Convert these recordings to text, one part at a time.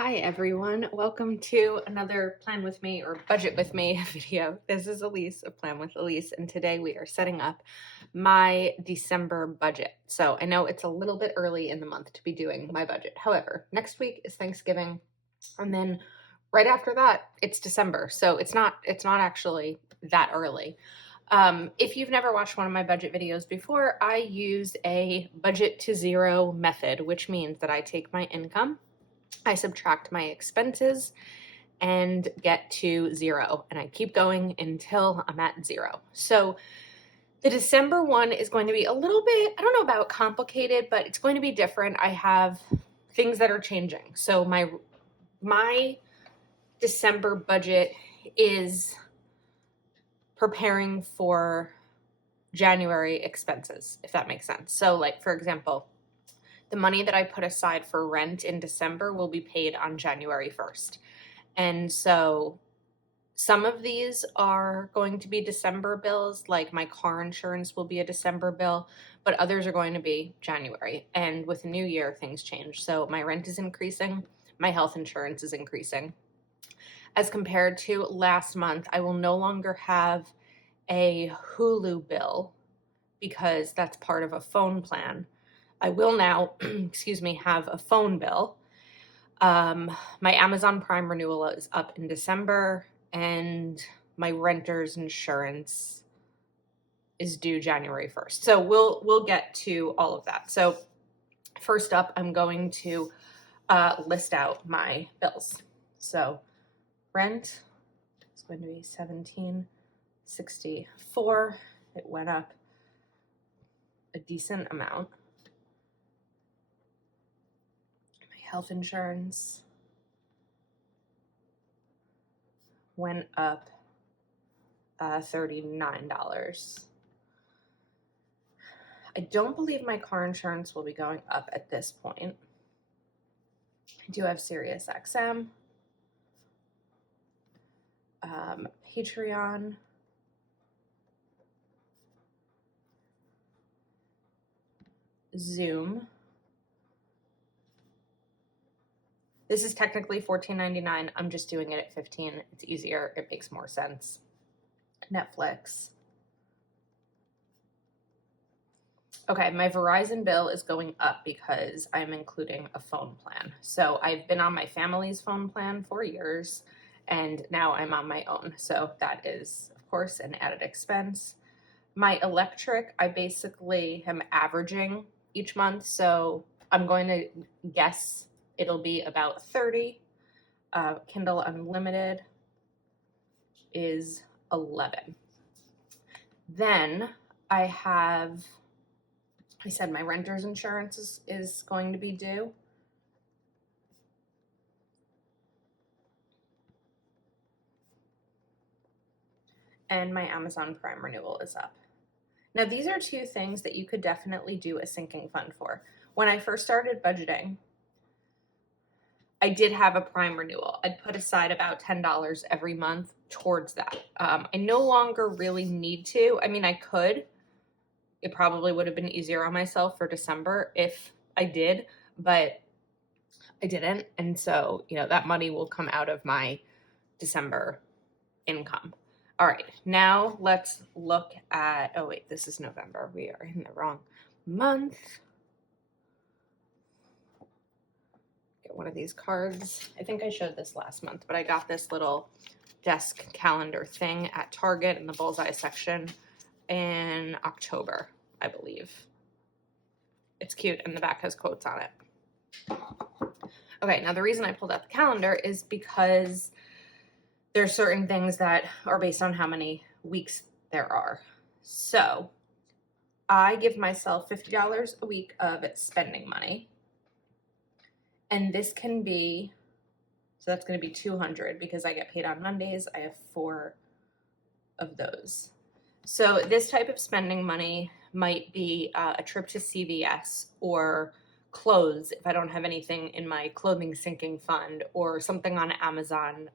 Hi everyone, welcome to another Plan With Me or Budget With Me video. This is Elise of Plan With Elise, and today we are setting up my December budget. So I know it's a little bit early in the month to be doing my budget. However, next week is Thanksgiving, and then right after that it's December. So it's not actually that early. If you've never watched one of my budget videos before, I use a budget to zero method, which means that I take my income, I subtract my expenses, and get to zero, and I keep going until I'm at zero. So the December one is going to be a little bit, I don't know about complicated, but it's going to be different. I have things that are changing. So my December budget is preparing for January expenses, if that makes sense. So like, for example, the money that I put aside for rent in December will be paid on January 1st. And so some of these are going to be December bills, like my car insurance will be a December bill, but others are going to be January. And with the new year, things change. So my rent is increasing, my health insurance is increasing. As compared to last month, I will no longer have a Hulu bill because that's part of a phone plan. I will now, have a phone bill. My Amazon Prime renewal is up in December, and my renter's insurance is due January 1st. So we'll get to all of that. So first up, I'm going to list out my bills. So rent is going to be $17.64. It went up a decent amount. Health insurance went up $39. I don't believe my car insurance will be going up at this point. I do have Sirius XM, Patreon, Zoom. This is technically $14.99. I'm just doing it at $15. It's easier. It makes more sense. Netflix. Okay, my Verizon bill is going up because I'm including a phone plan. So I've been on my family's phone plan for years, and now I'm on my own. So that is, of course, an added expense. My electric, I basically am averaging each month. So I'm going to guess it'll be about 30. Kindle Unlimited is 11. Then I said my renter's insurance is going to be due. And my Amazon Prime renewal is up. Now, these are two things that you could definitely do a sinking fund for. When I first started budgeting, I did have a Prime renewal. I'd put aside about $10 every month towards that. I no longer really need to. I mean, I could. It probably would have been easier on myself for December if I did, but I didn't. And so, that money will come out of my December income. All right, now let's look at, oh wait, this is November. We are in the wrong month. Get one of these cards. I think I showed this last month, but I got this little desk calendar thing at Target in the bullseye section in October, I believe. It's cute, and the back has quotes on it. Okay, now the reason I pulled out the calendar is because there's certain things that are based on how many weeks there are. So I give myself $50 a week of spending money. And this can be, so that's going to be $200 because I get paid on Mondays. I have 4 of those. So this type of spending money might be a trip to CVS or clothes if I don't have anything in my clothing sinking fund, or something on Amazon.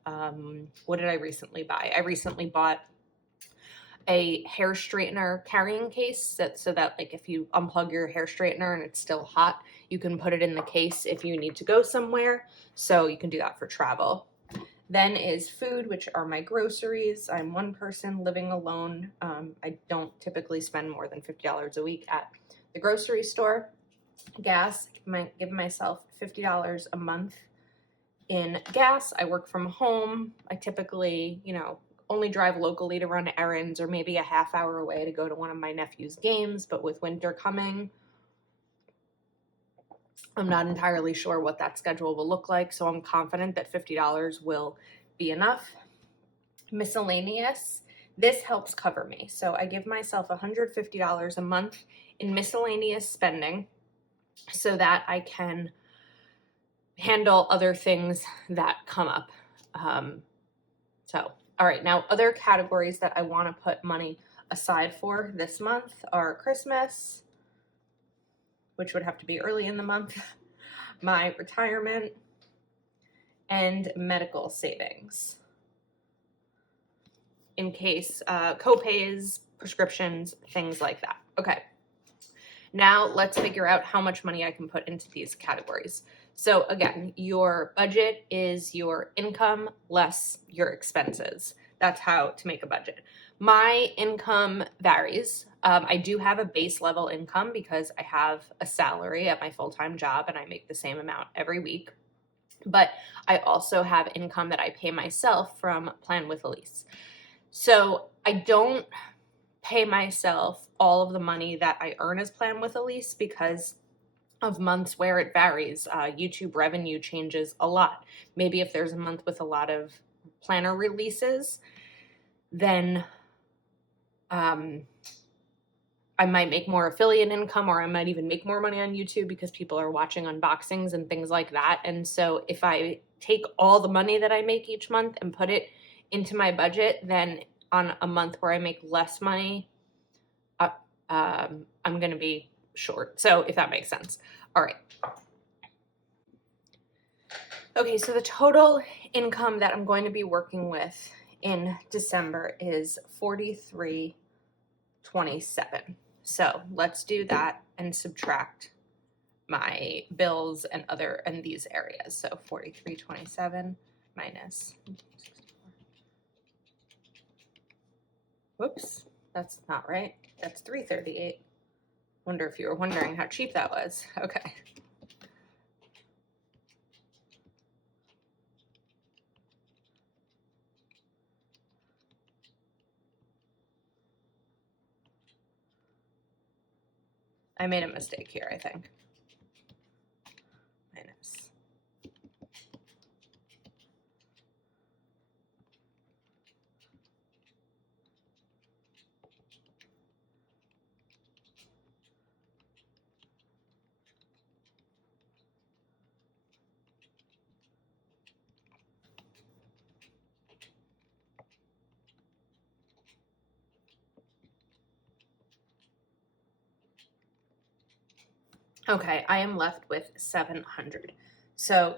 What did I recently buy? I recently bought a hair straightener carrying case so that like if you unplug your hair straightener and it's still hot, You can put it in the case if you need to go somewhere. So you can do that for travel. Then is food, which are my groceries. I'm one person living alone. I don't typically spend more than $50 a week at the grocery store. Gas, give myself $50 a month in gas. I work from home. I typically, only drive locally to run errands, or maybe a half hour away to go to one of my nephew's games. But with winter coming, I'm not entirely sure what that schedule will look like, so I'm confident that $50 will be enough. Miscellaneous, this helps cover me. So I give myself $150 a month in miscellaneous spending so that I can handle other things that come up. All right, now other categories that I want to put money aside for this month are Christmas, which would have to be early in the month, my retirement, and medical savings in case co-pays, prescriptions, things like that. Okay, now let's figure out how much money I can put into these categories. So again, your budget is your income less your expenses. That's how to make a budget. My income varies. I do have a base level income because I have a salary at my full-time job and I make the same amount every week. But I also have income that I pay myself from Plan with Elise. So I don't pay myself all of the money that I earn as Plan with Elise because of months where it varies. YouTube revenue changes a lot. Maybe if there's a month with a lot of planner releases, then I might make more affiliate income, or I might even make more money on YouTube because people are watching unboxings and things like that. And so if I take all the money that I make each month and put it into my budget, then on a month where I make less money, I'm going to be short. So if that makes sense. All right. Okay, so the total income that I'm going to be working with in December is $43.27. So let's do that and subtract my bills and these areas. So 43.27 minus, whoops, that's not right. That's 338. Wonder if you were wondering how cheap that was. Okay. I made a mistake here, I think. Minus. Okay, I am left with 700. So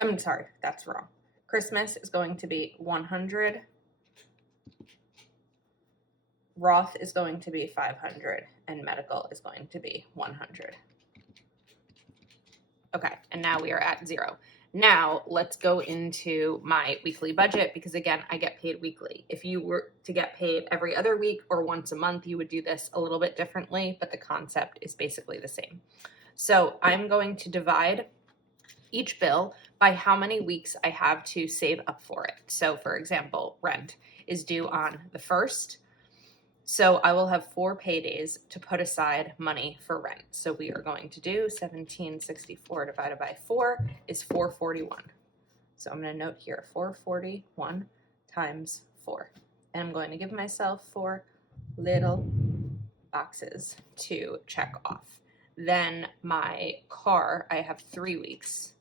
I'm sorry, that's wrong. Christmas is going to be 100. Roth is going to be 500, and medical is going to be 100. Okay, and now we are at 0. Now let's go into my weekly budget because again, I get paid weekly. If you were to get paid every other week or once a month, you would do this a little bit differently, but the concept is basically the same. So I'm going to divide each bill by how many weeks I have to save up for it. So for example, rent is due on the 1st. So I will have 4 paydays to put aside money for rent. So we are going to do 1764 divided by 4 is 441. So I'm going to note here 441 times 4. And I'm going to give myself 4 little boxes to check off. Then my car, I have 3 weeks.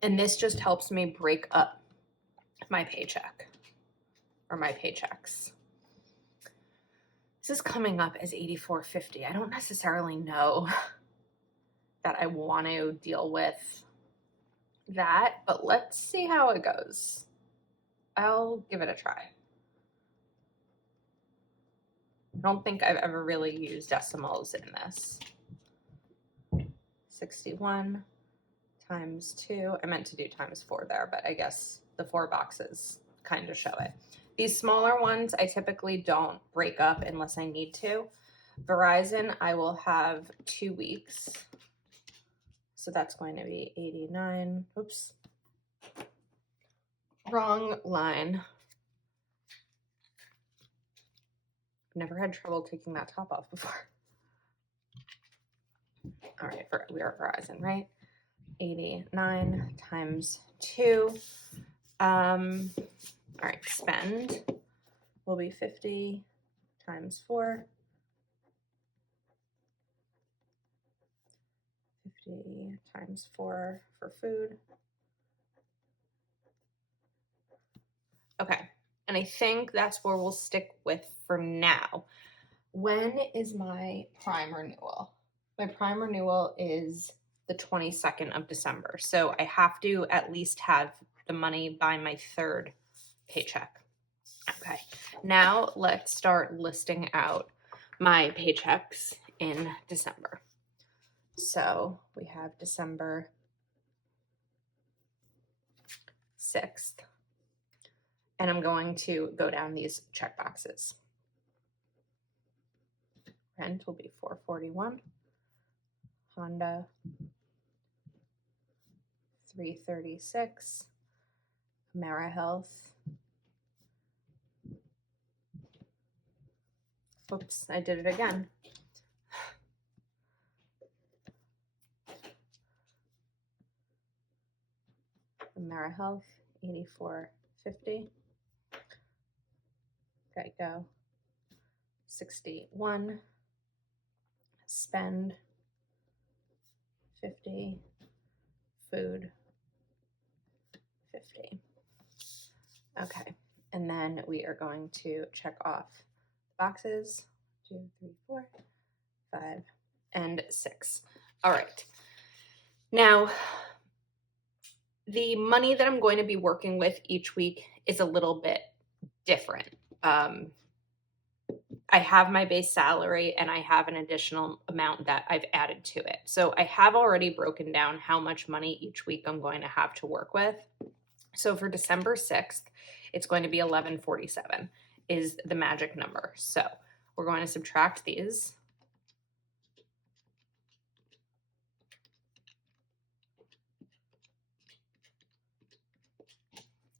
And this just helps me break up my paycheck or my paychecks. This is coming up as $84.50. I don't necessarily know that I want to deal with that, but let's see how it goes. I'll give it a try. I don't think I've ever really used decimals in this. 61 times 2. I meant to do times 4 there, but I guess the 4 boxes kind of show it. These smaller ones I typically don't break up unless I need to. Verizon, I will have 2 weeks. So that's going to be 89. Oops. Wrong line. Never had trouble taking that top off before. All right, we are Verizon, right? 89 times 2. All right, spend will be 50 times 4. 50 times 4 for food. Okay, and I think that's where we'll stick with for now. When is my prime renewal? My prime renewal is the 22nd of December. So I have to at least have the money by my 3rd paycheck. Okay, now let's start listing out my paychecks in December. So we have December 6th, and I'm going to go down these check boxes. Rent will be $441. Honda, $336. AmeriHealth. Oops, I did it again. AmeriHealth, $84.50. Geico, $61. Spend, $50. Food, $50. Okay, and then we are going to check off boxes 2, 3, 4, 5, and 6. All right. Now, the money that I'm going to be working with each week is a little bit different. I have my base salary and I have an additional amount that I've added to it. So I have already broken down how much money each week I'm going to have to work with. So for December 6th, it's going to be $11.47 is the magic number. So we're going to subtract these.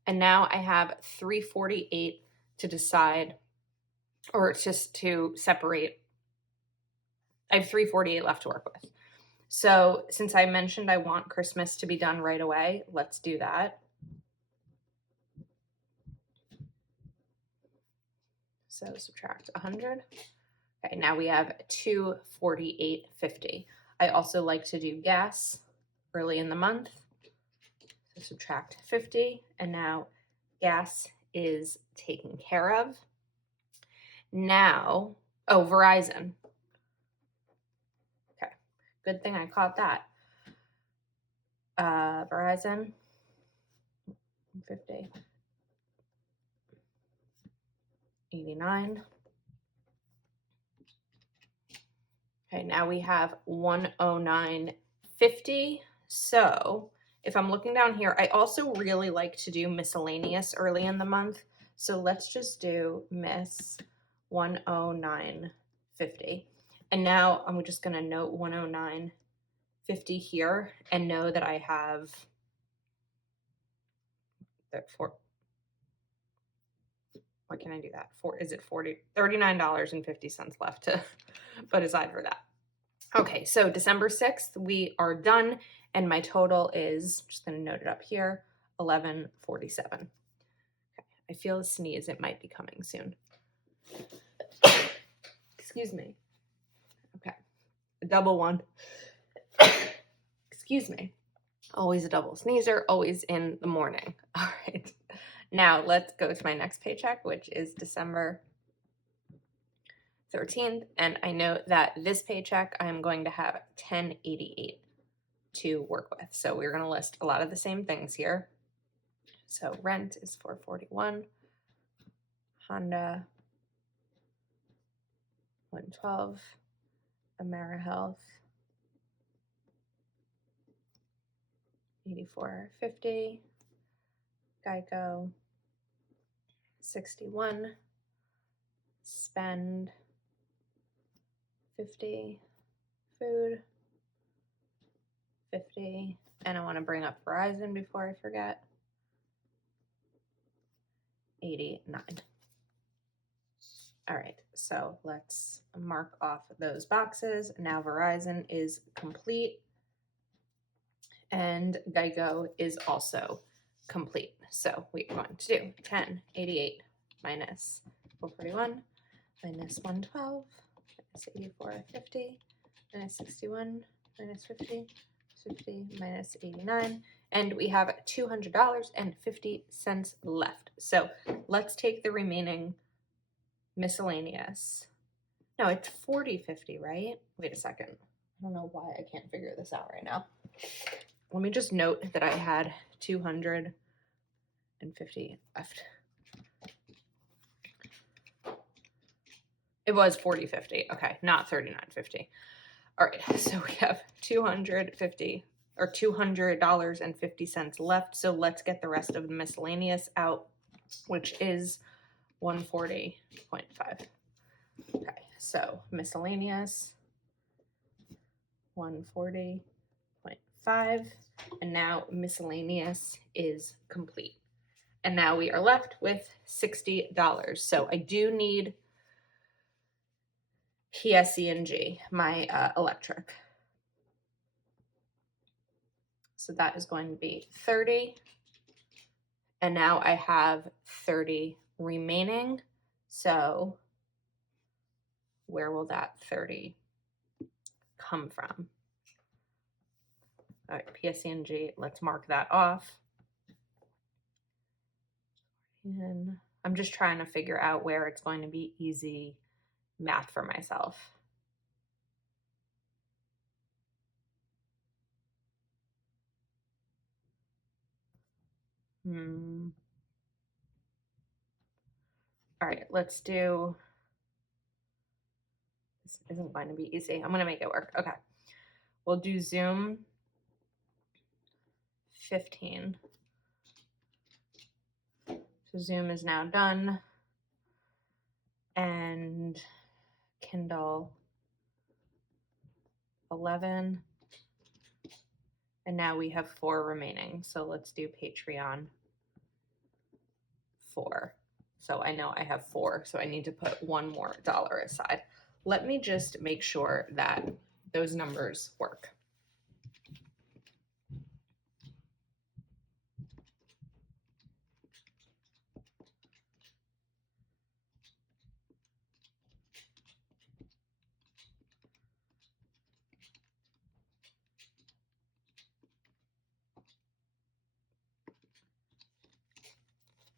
And now I have $3.48 to decide, or just to separate. I have $3.48 left to work with. So since I mentioned I want Christmas to be done right away, let's do that. So subtract 100. Okay, now we have $248.50. I also like to do gas early in the month. So subtract 50, and now gas is taken care of. Now, oh, Verizon. Okay, good thing I caught that. Verizon, 50, 89. Okay, now we have 109.50. So if I'm looking down here, I also really like to do miscellaneous early in the month. So let's just do miss 109.50. And now I'm just going to note 109.50 here and know that I have that for. What can I do that for? Is it $39.50 left to put aside for that? Okay, so December 6th, we are done, and my total is, just going to note it up here, $11.47. Okay, I feel a sneeze. It might be coming soon. Excuse me. Okay, a double one. Excuse me. Always a double sneezer, always in the morning. All right. Now let's go to my next paycheck, which is December 13th. And I know that this paycheck, I'm going to have $10.88 to work with. So we're going to list a lot of the same things here. So rent is $441. Honda, 112, AmeriHealth, 84.50, Geico, 61, spend 50, food 50, and I want to bring up Verizon before I forget, 89. All right, so let's mark off those boxes. Now Verizon is complete and Geico is also complete. So we're going to do 1088 minus 441 minus 112 minus 84.50 minus 61 minus 50 50 minus 89, and we have $200.50 left. So let's take the remaining miscellaneous. No, it's 40.50, right? Wait a second. I don't know why I can't figure this out right now. Let me just note that I had 250 left. It was 40.50. Okay, not 39.50. All right, so we have $200.50 left. So let's get the rest of the miscellaneous out, which is 140.5. Okay, so miscellaneous 140.5, and now miscellaneous is complete. And now we are left with $60. So I do need PSE&G, my electric. So that is going to be 30. And now I have 30 remaining. So where will that 30 come from? All right, PSE&G, let's mark that off. And I'm just trying to figure out where it's going to be easy math for myself. All right, let's do, this isn't going to be easy. I'm going to make it work. Okay. We'll do Zoom 15. So Zoom is now done. And Kindle 11. And now we have 4 remaining. So let's do Patreon 4. So I know I have 4, so I need to put $1 more aside. Let me just make sure that those numbers work.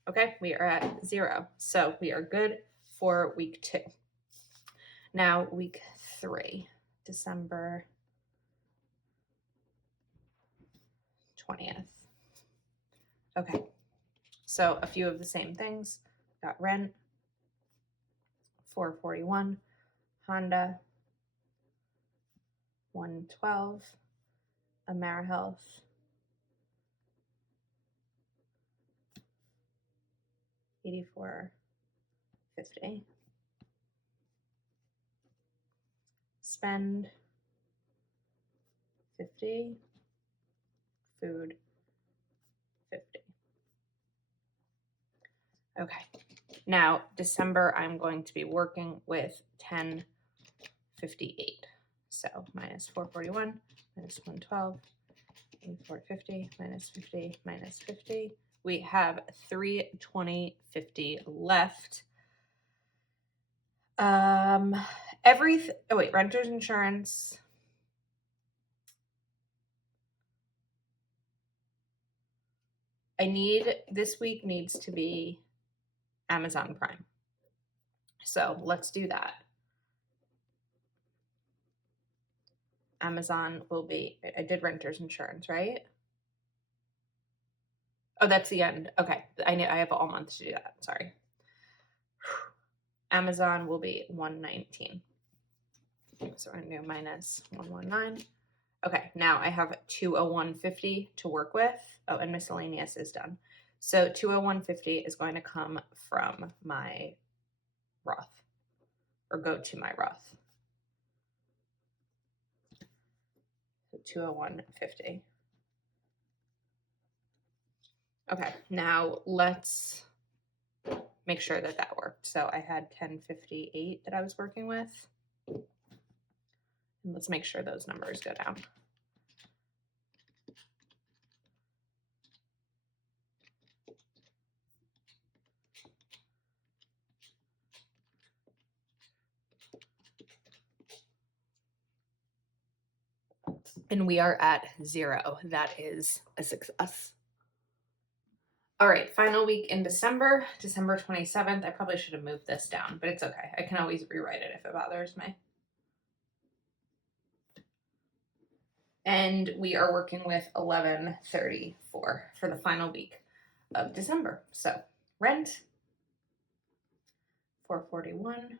Okay, we are at 0. So we are good for week 2. Now week 3, December 20th. Okay, so a few of the same things. Got rent, 441, Honda, 112, AmeriHealth, 84.50, spend 50, food 50. Okay, now December I'm going to be working with 1058. So minus 441 minus 112, 84.50 minus 50 minus 50. We have 320.50 left. Oh wait, renter's insurance. This week needs to be Amazon Prime. So let's do that. Amazon will be, I did renter's insurance, right? Oh, that's the end. Okay, I have all month to do that. Sorry. Amazon will be 119. So we're gonna do minus 119. Okay, now I have 201.50 to work with. Oh, and miscellaneous is done. So 201.50 is going to come from my Roth, or go to my Roth. So 201.50. Okay, now let's make sure that that worked. So I had 1058 that I was working with. And let's make sure those numbers go down. And we are at 0. That is a success. All right, final week in December, December 27th. I probably should have moved this down, but it's okay. I can always rewrite it if it bothers me. And we are working with 1134 for the final week of December. So rent, 441,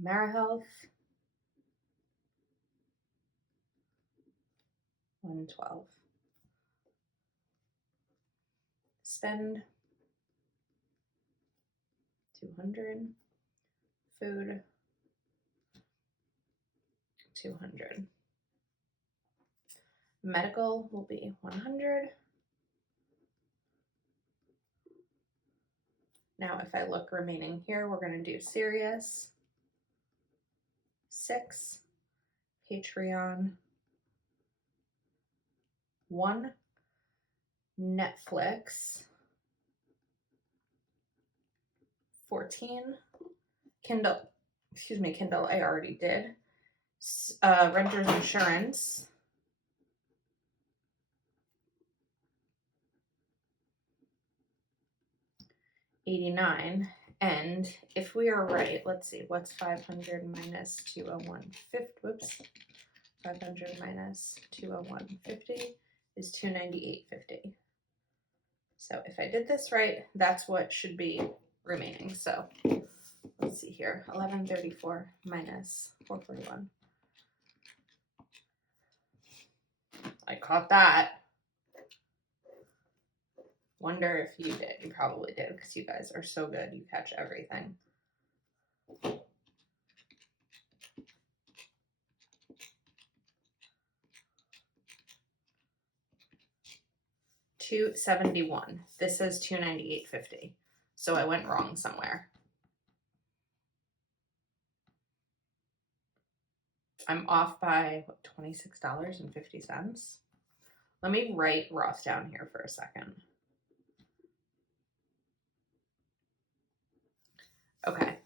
AmeriHealth, 112. Spend, 200. Food, 200. Medical will be 100. Now, if I look remaining here, we're going to do Sirius, 6, Patreon, 1, Netflix, 14, Kindle, I already did, renter's insurance, 89. And if we are right, let's see, what's 500 minus 201.50? Whoops. 500 minus 201.50 is 298.50. So if I did this right, that's what should be remaining. So let's see here, 1134 minus 441. I caught that. Wonder if you did. You probably did, because you guys are so good. You catch everything. $271. This says $298.50. So I went wrong somewhere. I'm off by what, $26.50. Let me write Roth down here for a second. Okay.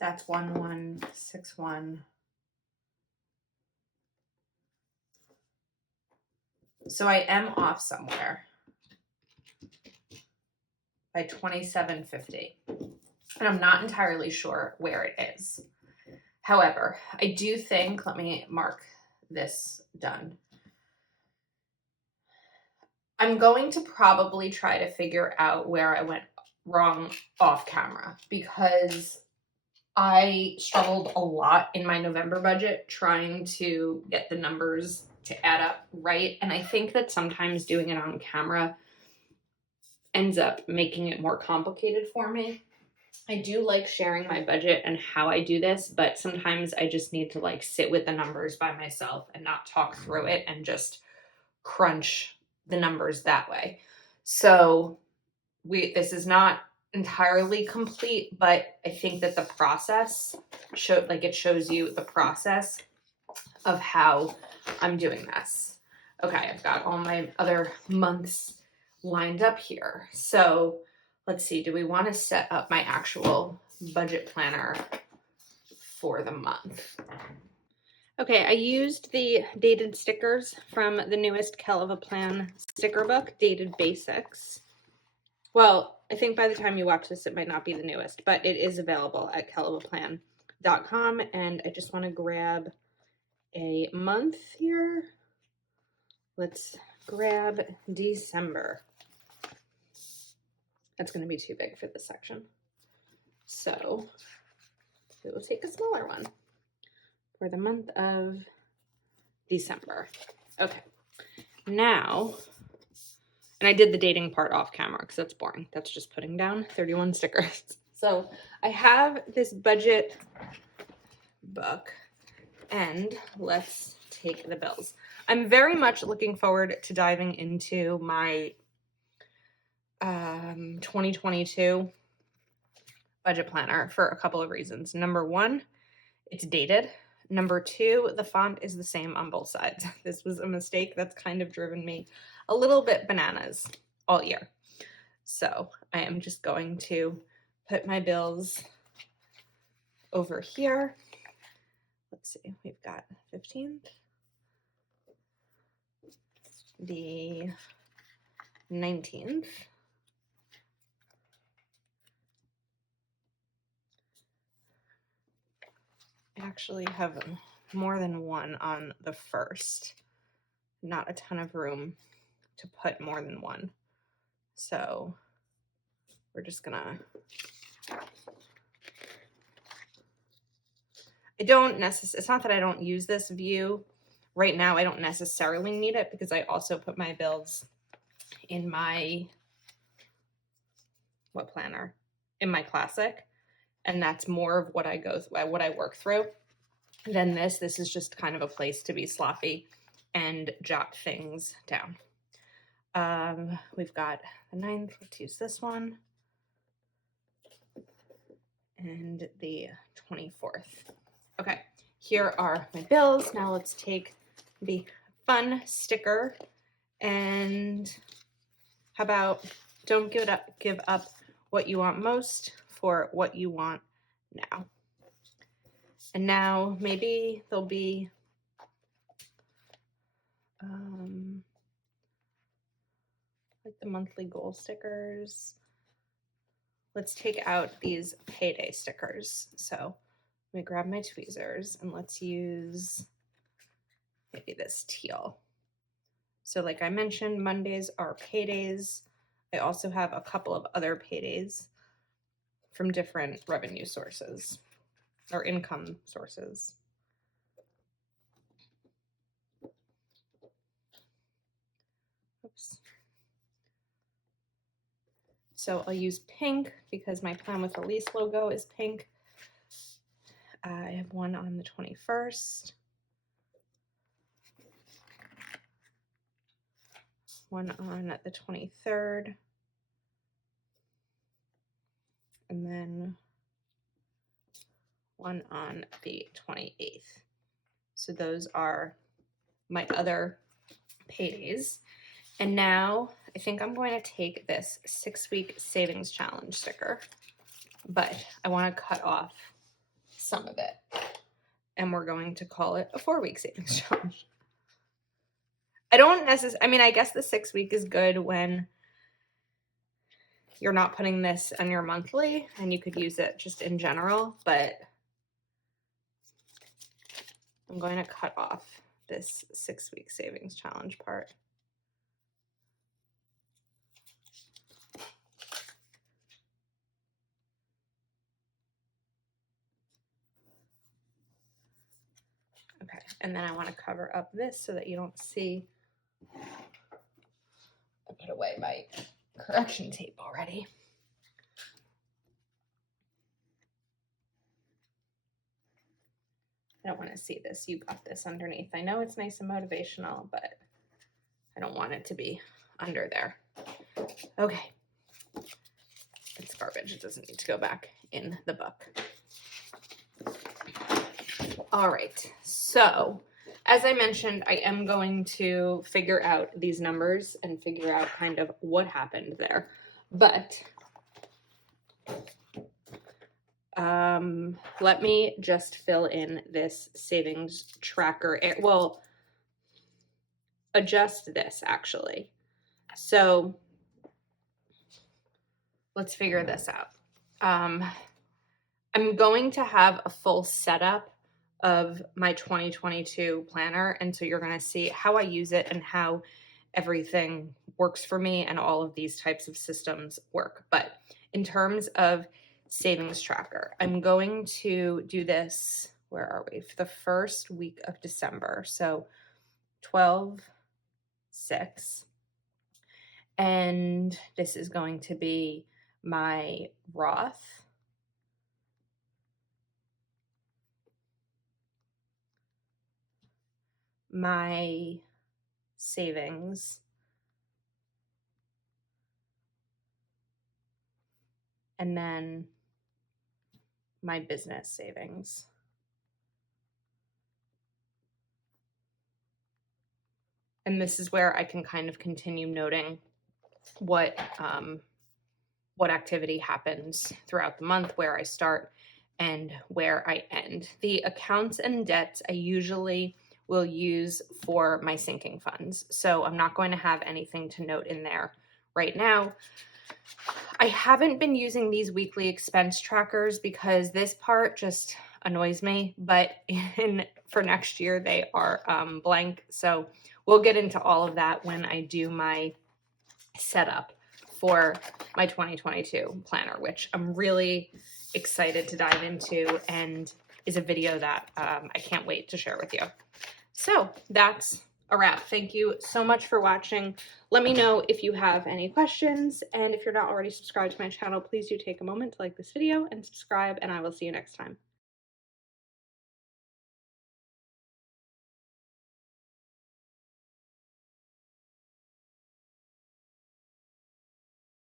That's 1161. So I am off somewhere by $27.50. And I'm not entirely sure where it is. However, I do think, let me mark this done. I'm going to probably try to figure out where I went wrong off camera, because I struggled a lot in my November budget trying to get the numbers to add up right. And I think that sometimes doing it on camera ends up making it more complicated for me. I do like sharing my budget and how I do this, but sometimes I just need to like sit with the numbers by myself and not talk through it and just crunch the numbers that way. So this is not entirely complete, but I think that the process it shows you the process of how I'm doing this. Okay, I've got all my other months lined up here. So let's see, do we want to set up my actual budget planner for the month? Okay, I used the dated stickers from the newest Kell of a Plan sticker book, Dated Basics. Well, I think by the time you watch this, it might not be the newest, but it is available at Kell of a Plan. and I just want to grab a month here. Let's grab December. That's going to be too big for this section. So we will take a smaller one for the month of December. Okay. Now, and I did the dating part off camera because that's boring. That's just putting down 31 stickers. So I have this budget book and let's take the bills. I'm very much looking forward to diving into my 2022 budget planner for a couple of reasons. Number one, it's dated. Number two, the font is the same on both sides. This was a mistake that's kind of driven me a little bit bananas all year. So I am just going to put my bills over here. Let's see, we've got 15th, the 19th, I actually have more than one on the 1st. Not a ton of room to put more than one. So we're just gonna, it's not that I don't use this view. Right now I don't necessarily need it because I also put my bills in my, what planner? In my classic. And that's more of what I work through than this. This is just kind of a place to be sloppy and jot things down. We've got the 9th, let's use this one, and the 24th. Okay, here are my bills. Now let's take the fun sticker and how about don't give up what you want most for what you want now. And now maybe there'll be like the monthly goal stickers. Let's take out these payday stickers. So let me grab my tweezers and let's use maybe this teal. So like I mentioned, Mondays are paydays. I also have a couple of other paydays from different revenue sources or income sources. Oops. So I'll use pink because my Plan with Elise logo is pink. I have one on the 21st. One on the 23rd. And then one on the 28th. So those are my other paydays. And now I think I'm going to take this 6-week savings challenge sticker, but I want to cut off some of it. And we're going to call it a 4-week savings challenge. I guess the 6-week is good when you're not putting this on your monthly and you could use it just in general, but I'm going to cut off this 6-week savings challenge part. Okay, and then I want to cover up this so that you don't see. I put away my correction tape already. I don't want to see this. You got this underneath. I know it's nice and motivational, but I don't want it to be under there. Okay. It's garbage. It doesn't need to go back in the book. All right. So, as I mentioned, I am going to figure out these numbers and figure out kind of what happened there. But let me just fill in this savings tracker. Well, adjust this actually. So let's figure this out. I'm I'm going to have a full setup of my 2022 planner, and so you're going to see how I use it and how everything works for me and all of these types of systems work. But in terms of savings tracker, I'm going to do this, where are we? For the first week of December. So 12/6. And this is going to be my Roth, my savings, and then my business savings. And this is where I can kind of continue noting what activity happens throughout the month, where I start and where I end. The accounts and debts I usually will use for my sinking funds, so I'm not going to have anything to note in there right now. I haven't been using these weekly expense trackers because this part just annoys me, but for next year they are blank, so we'll get into all of that when I do my setup for my 2022 planner, which I'm really excited to dive into and is a video that I can't wait to share with you. So that's a wrap. Thank you so much for watching. Let me know if you have any questions, and if you're not already subscribed to my channel, please do take a moment to like this video and subscribe, and I will see you next time.